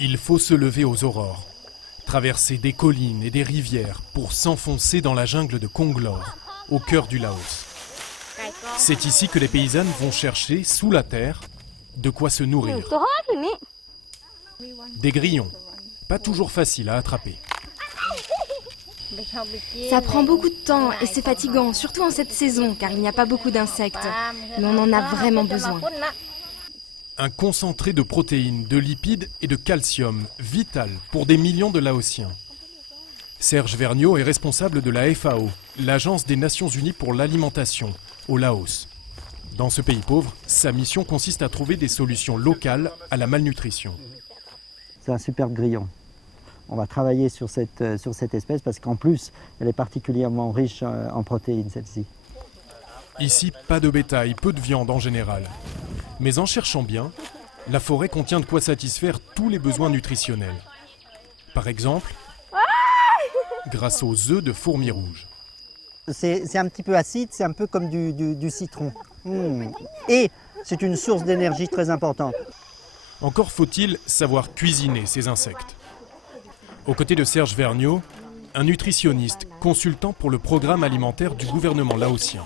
Il faut se lever aux aurores, traverser des collines et des rivières pour s'enfoncer dans la jungle de Konglor, au cœur du Laos. C'est ici que les paysannes vont chercher, sous la terre, de quoi se nourrir. Des grillons, pas toujours faciles à attraper. Ça prend beaucoup de temps et c'est fatigant, surtout en cette saison, car il n'y a pas beaucoup d'insectes. Mais on en a vraiment besoin. Un concentré de protéines, de lipides et de calcium, vital pour des millions de Laotiens. Serge Vergniaud est responsable de la FAO, l'Agence des Nations Unies pour l'alimentation, au Laos. Dans ce pays pauvre, sa mission consiste à trouver des solutions locales à la malnutrition. C'est un superbe grillon. On va travailler sur cette espèce parce qu'en plus, elle est particulièrement riche en protéines, celle-ci. Ici, pas de bétail, peu de viande en général. Mais en cherchant bien, la forêt contient de quoi satisfaire tous les besoins nutritionnels. Par exemple, grâce aux œufs de fourmis rouges. C'est un petit peu acide, c'est un peu comme du citron. Et c'est une source d'énergie très importante. Encore faut-il savoir cuisiner ces insectes. Aux côtés de Serge Vergniaud, un nutritionniste, consultant pour le programme alimentaire du gouvernement laotien.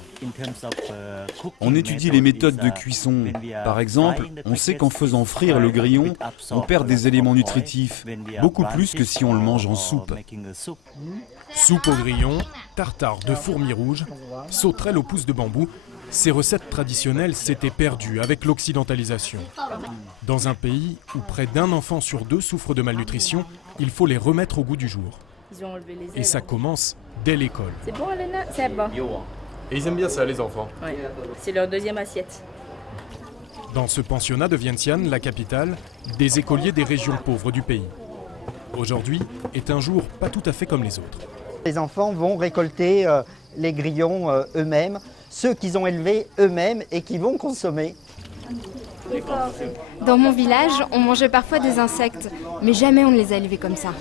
On étudie les méthodes de cuisson. Par exemple, on sait qu'en faisant frire le grillon, on perd des éléments nutritifs, beaucoup plus que si on le mange en soupe. Soupe au grillon, tartare de fourmis rouges, sauterelles aux pousses de bambou, ces recettes traditionnelles s'étaient perdues avec l'occidentalisation. Dans un pays où près d'un enfant sur deux souffre de malnutrition, il faut les remettre au goût du jour. Et ça commence dès l'école. C'est bon, Alena? C'est bon. Et ils aiment bien ça, les enfants. Ouais. C'est leur deuxième assiette. Dans ce pensionnat de Vientiane, la capitale, des écoliers des régions pauvres du pays. Aujourd'hui est un jour pas tout à fait comme les autres. Les enfants vont récolter les grillons eux-mêmes, ceux qu'ils ont élevés eux-mêmes et qui vont consommer. Dans mon village, on mangeait parfois des insectes, mais jamais on ne les a élevés comme ça.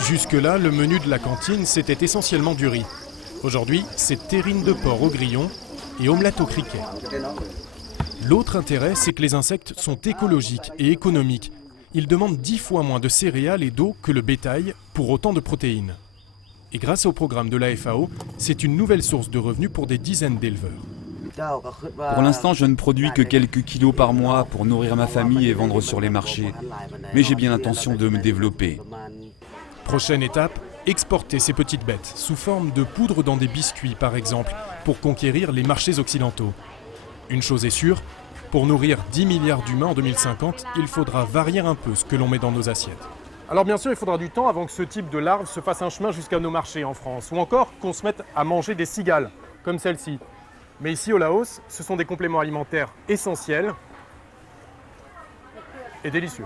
Jusque-là, le menu de la cantine, c'était essentiellement du riz. Aujourd'hui, c'est terrine de porc au grillon et omelette au criquet. L'autre intérêt, c'est que les insectes sont écologiques et économiques. Ils demandent 10 fois moins de céréales et d'eau que le bétail pour autant de protéines. Et grâce au programme de la FAO, c'est une nouvelle source de revenus pour des dizaines d'éleveurs. Pour l'instant, je ne produis que quelques kilos par mois pour nourrir ma famille et vendre sur les marchés. Mais j'ai bien l'intention de me développer. Prochaine étape, exporter ces petites bêtes sous forme de poudre dans des biscuits par exemple, pour conquérir les marchés occidentaux. Une chose est sûre, pour nourrir 10 milliards d'humains en 2050, il faudra varier un peu ce que l'on met dans nos assiettes. Alors bien sûr, il faudra du temps avant que ce type de larve se fasse un chemin jusqu'à nos marchés en France, ou encore qu'on se mette à manger des cigales, comme celle-ci. Mais ici au Laos, ce sont des compléments alimentaires essentiels et délicieux.